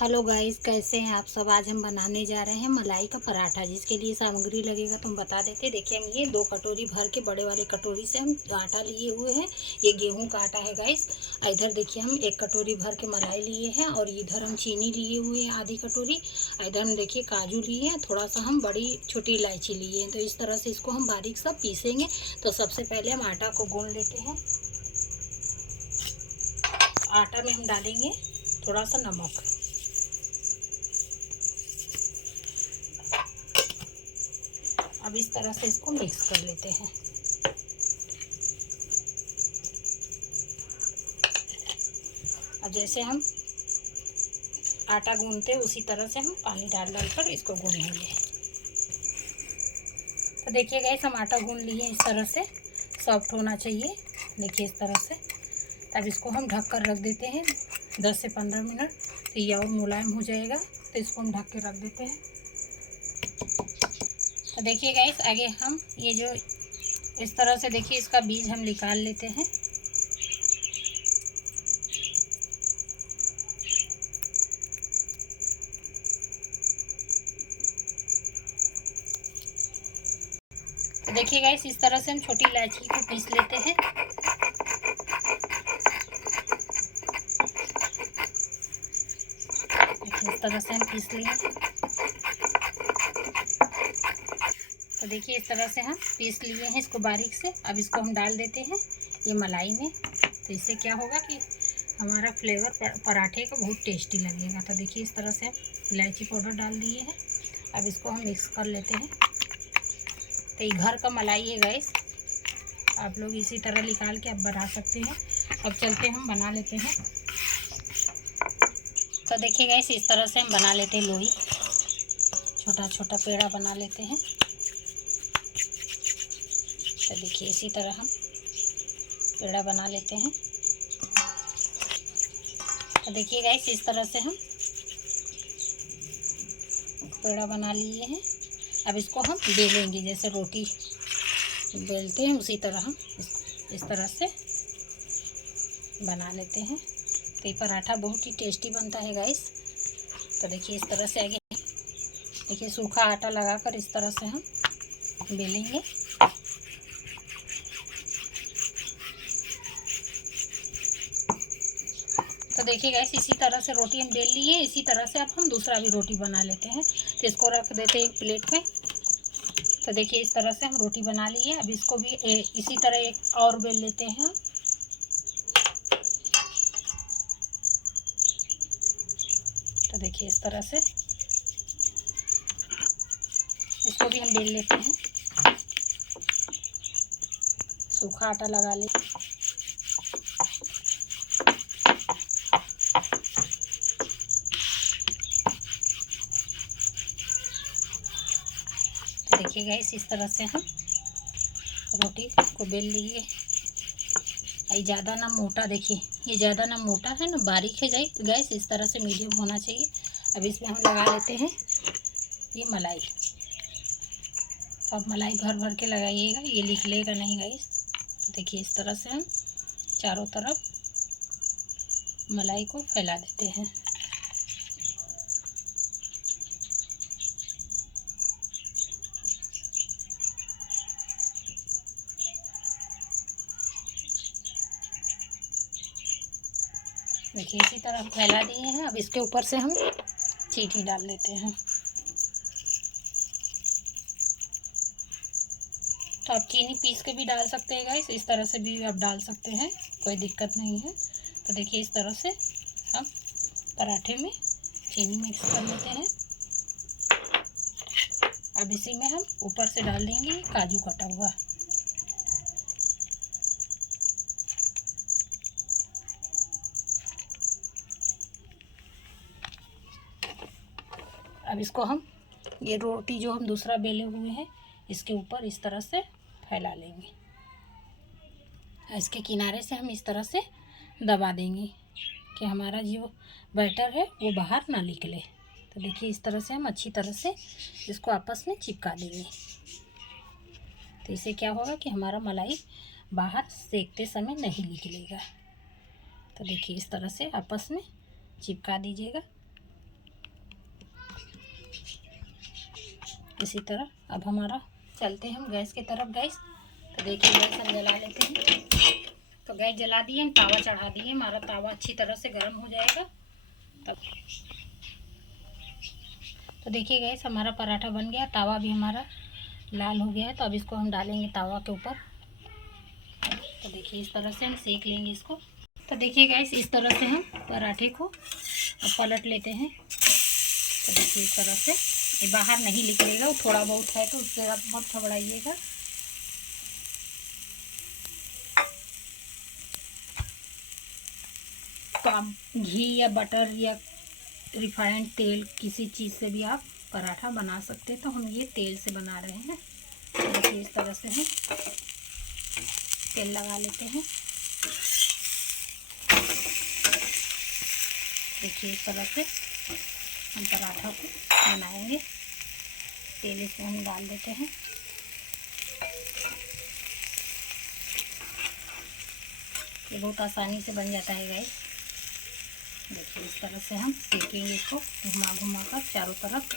Hello guys, कैसे हैं आप सब। आज हम बनाने जा रहे हैं मलाई का पराठा। जिसके लिए सामग्री लगेगा तो हम बता देते हैं। देखिए, हम ये 2 कटोरी भर के बड़े वाले कटोरी से हम आटा लिए हुए हैं। ये गेहूं का आटा है गाइस। इधर देखिए, हम 1 कटोरी भर के मलाई लिए हैं और इधर हम चीनी लिए हुए हैं आधी कटोरी। इधर हम देखिए काजू लिए हैं, थोड़ा सा हम बड़ी छोटी इलायची लिए हैं। तो इस तरह से इसको हम बारीक सा पीसेंगे। तो सबसे पहले हम आटा को गूंद लेते हैं। आटा में हम डालेंगे थोड़ा सा नमक। अब इस तरह से इसको मिक्स कर लेते हैं। अब जैसे हम आटा गूंदते हैं उसी तरह से हम पानी डाल कर इसको गूंदेंगे। तो देखिए गाइस, हम आटा गूंद लिए इस तरह से। सॉफ्ट होना चाहिए, देखिए इस तरह से। अब इसको हम ढक कर रख देते हैं 10 से 15 मिनट। तो ये और मुलायम हो जाएगा। तो इसको हम ढक के रख देते हैं। तो देखिए गाइस, आगे हम ये जो इस तरह से देखिए इसका बीज हम निकाल लेते हैं। तो देखिए गाइस, इस तरह से हम छोटी इलायची को पीस लेते हैं। देखिए इस तरह से हम पीस लिए। तो देखिए इस तरह से हम पीस लिए हैं इसको बारीक से। अब इसको हम डाल देते हैं ये मलाई में। तो इससे क्या होगा कि हमारा फ्लेवर पराठे का बहुत टेस्टी लगेगा। तो देखिए इस तरह से हम इलायची पाउडर डाल दिए हैं। अब इसको हम मिक्स कर लेते हैं। तो ये घर का मलाई है गाइस, आप लोग इसी तरह निकाल के आप बना सकते हैं। अब चलते हम बना लेते हैं। तो देखिए गाइस, इस तरह से हम बना लेते हैं लोई। छोटा छोटा पेड़ा बना लेते हैं। तो देखिए इसी तरह हम पेड़ा बना लेते हैं। तो देखिए गाइस, इस तरह से हम पेड़ा बना लिए हैं। अब इसको हम बेलेंगे, जैसे रोटी बेलते हैं उसी तरह हम इस तरह से बना लेते हैं। तो ये पराठा बहुत ही टेस्टी बनता है गाइस। तो देखिए इस तरह से आगे देखिए सूखा आटा लगाकर इस तरह से हम बेलेंगे। तो देखिए गाइस, इसी तरह से रोटी हम बेल लिए। इसी तरह से अब हम दूसरा भी रोटी बना लेते हैं। तो इसको रख देते हैं एक प्लेट में। तो देखिए इस तरह से हम रोटी बना लिए। अब इसको भी इसी तरह एक और बेल लेते हैं। तो देखिए इस तरह से इसको भी हम बेल लेते हैं। सूखा आटा लगा ले। तो देखिए गाइस, इस तरह से हम रोटी को बेल लिए। ये ज़्यादा ना मोटा, देखिए ये ज़्यादा ना मोटा है ना बारीक है गैस, इस तरह से मीडियम होना चाहिए। अब इसमें हम लगा लेते हैं ये मलाई। तो अब मलाई भर भर के लगाइएगा, ये निकलेगा नहीं गाइस। तो देखिए इस तरह से हम चारों तरफ मलाई को फैला देते हैं। देखिए इसी तरह फैला दिए हैं। अब इसके ऊपर से हम चीनी डाल लेते हैं। तो आप चीनी पीस के भी डाल सकते हैं गाइस, इस तरह से भी आप डाल सकते हैं, कोई दिक्कत नहीं है। तो देखिए इस तरह से हम पराठे में चीनी मिक्स कर लेते हैं। अब इसी में हम ऊपर से डाल देंगे काजू कटा हुआ। अब इसको हम ये रोटी जो हम दूसरा बेले हुए हैं इसके ऊपर इस तरह से फैला लेंगे। इसके किनारे से हम इस तरह से दबा देंगे कि हमारा जो बैटर है वो बाहर ना निकले। तो देखिए इस तरह से हम अच्छी तरह से इसको आपस में चिपका देंगे। तो इससे क्या होगा कि हमारा मलाई बाहर सेकते समय नहीं निकलेगा। तो देखिए इस तरह से आपस में चिपका दीजिएगा। इसी तरह। अब हमारा चलते हैं हम गैस की तरफ गाइस। तो देखिए गैस हम जला लेते हैं। तो गैस जला दिए, हम तावा चढ़ा दिए। हमारा तावा अच्छी तरह से गर्म हो जाएगा तब। तो देखिए गैस हमारा पराठा बन गया, तावा भी हमारा लाल हो गया है। तो अब इसको हम डालेंगे तावा के ऊपर। तो देखिए इस तरह से हम सेक लेंगे इसको। तो देखिए गैस इस तरह से हम पराठे को अब पलट लेते हैं। तो देखिए इस तरह से ये बाहर नहीं निकलेगा, वो थोड़ा बहुत है तो उससे आप मत घबराइएगा। तो आप घी या बटर या रिफाइंड तेल किसी चीज़ से भी आप पराठा बना सकते हैं। तो हम ये तेल से बना रहे हैं। तो देखिए इस तरह से हम तेल लगा लेते हैं। देखिए इस तरह से हम पराठा को बनाएंगे। तेल इसमें हम डाल देते हैं। ये बहुत आसानी से बन जाता है गाइस। देखिए इस तरह से हम सेकेंगे इसको घुमा घुमा कर चारों तरफ।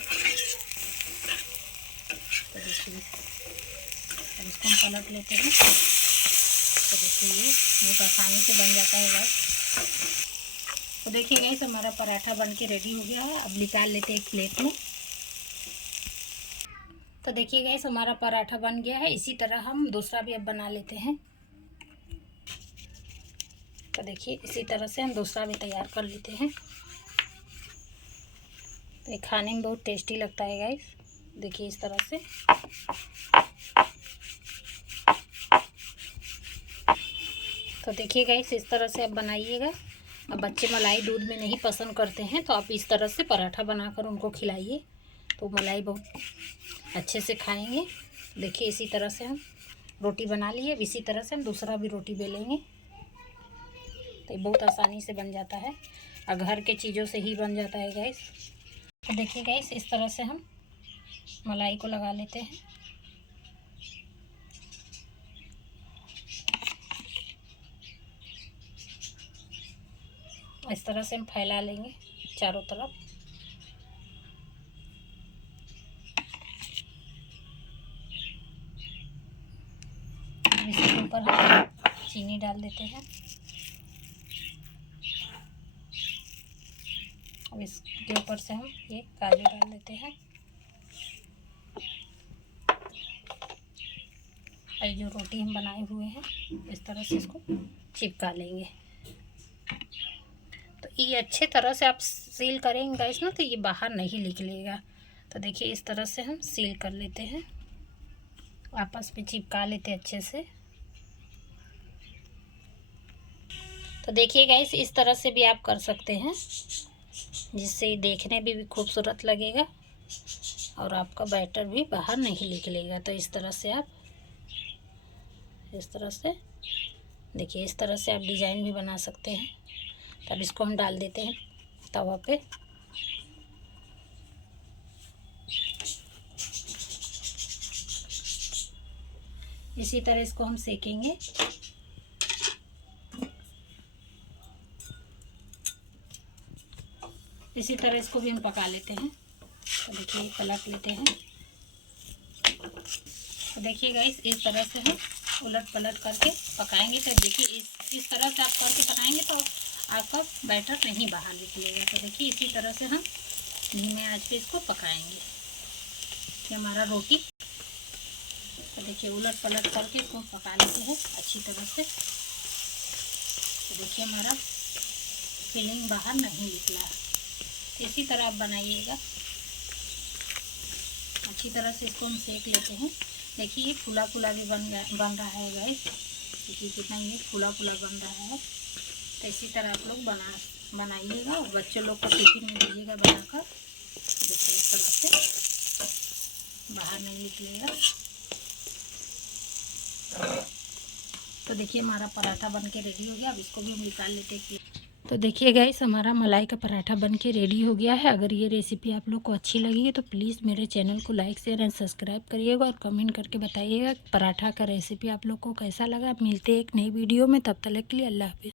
तो देखिए अब इसको हम पलट लेते हैं। तो देखिए ये बहुत आसानी से बन जाता है गाइस। तो देखिए गाइस हमारा पराठा बन के रेडी हो गया है। अब निकाल लेते हैं एक प्लेट में। तो देखिए गाइस हमारा पराठा बन गया है। इसी तरह हम दूसरा भी अब बना लेते हैं। तो देखिए इसी तरह से हम दूसरा भी तैयार कर लेते हैं। तो ये खाने में बहुत टेस्टी लगता है गाइस। देखिए इस तरह से। तो देखिए गाइस इस तरह से आप बनाइएगा। अब बच्चे मलाई दूध में नहीं पसंद करते हैं तो आप इस तरह से पराठा बनाकर उनको खिलाइए, तो मलाई बहुत अच्छे से खाएंगे। देखिए इसी तरह से हम रोटी बना लिए। अब इसी तरह से हम दूसरा भी रोटी बेलेंगे। तो ये बहुत आसानी से बन जाता है और घर के चीज़ों से ही बन जाता है गैस। तो देखिए गैस इस तरह से हम मलाई को लगा लेते हैं। इस तरह से हम फैला लेंगे चारों तरफ। इसके ऊपर हम चीनी डाल देते हैं। अब इसके ऊपर से हम ये काजू डाल देते हैं। और जो रोटी हम बनाए हुए हैं इस तरह से इसको चिपका लेंगे। तो ये अच्छे तरह से आप सील करेंगे गाइस ना, तो ये बाहर नहीं निकलेगा। तो देखिए इस तरह से हम सील कर लेते हैं, आपस में चिपका लेते हैं अच्छे से। तो देखिए गाइस इस तरह से भी आप कर सकते हैं, जिससे देखने में भी खूबसूरत लगेगा और आपका बैटर भी बाहर नहीं निकलेगा। तो इस तरह से आप इस तरह से देखिए इस तरह से आप डिज़ाइन भी बना सकते हैं। तब इसको हम डाल देते हैं तवा पे। इसी तरह इसको हम सेकेंगे। इसी तरह इसको भी हम पका लेते हैं। तो देखिए पलट लेते हैं। तो देखिए गाइस इस तरह से हम उलट पलट करके पकाएंगे। तो देखिए इस तरह से आप करके पकाएंगे तो आपका बैटर नहीं बाहर निकलेगा। तो देखिए इसी तरह से हम धीमे आंच पे इसको पकाएंगे। ये हमारा रोटी। तो देखिए उलट पलट करके इसको पका लेते हैं अच्छी तरह से। तो देखिए हमारा फिलिंग बाहर नहीं निकला। इसी तरह आप बनाइएगा। अच्छी तरह से इसको हम सेक लेते हैं। देखिए ये फूला फूला भी बन रहा है गाइस। देखिए कितना ये फूला फूला बन रहा है। तो इसी तरह आप लोग बनाइएगा और बच्चों लोग को टिफिन में दीजिएगा बनाकर। देखिए इस तरह से बाहर नहीं निकलेगा। तो देखिए हमारा पराठा बन के रेडी हो गया। अब इसको भी हम निकाल लेते हैं। तो देखिए गाइस हमारा मलाई का पराठा बन के रेडी हो गया है। अगर ये रेसिपी आप लोग को अच्छी लगी है तो प्लीज़ मेरे चैनल को लाइक शेयर एंड सब्सक्राइब करिएगा और कमेंट करके बताइएगा पराठा का रेसिपी आप लोग को कैसा लगा। मिलते हैं एक नई वीडियो में, तब तक के लिए अल्लाह हाफिज़।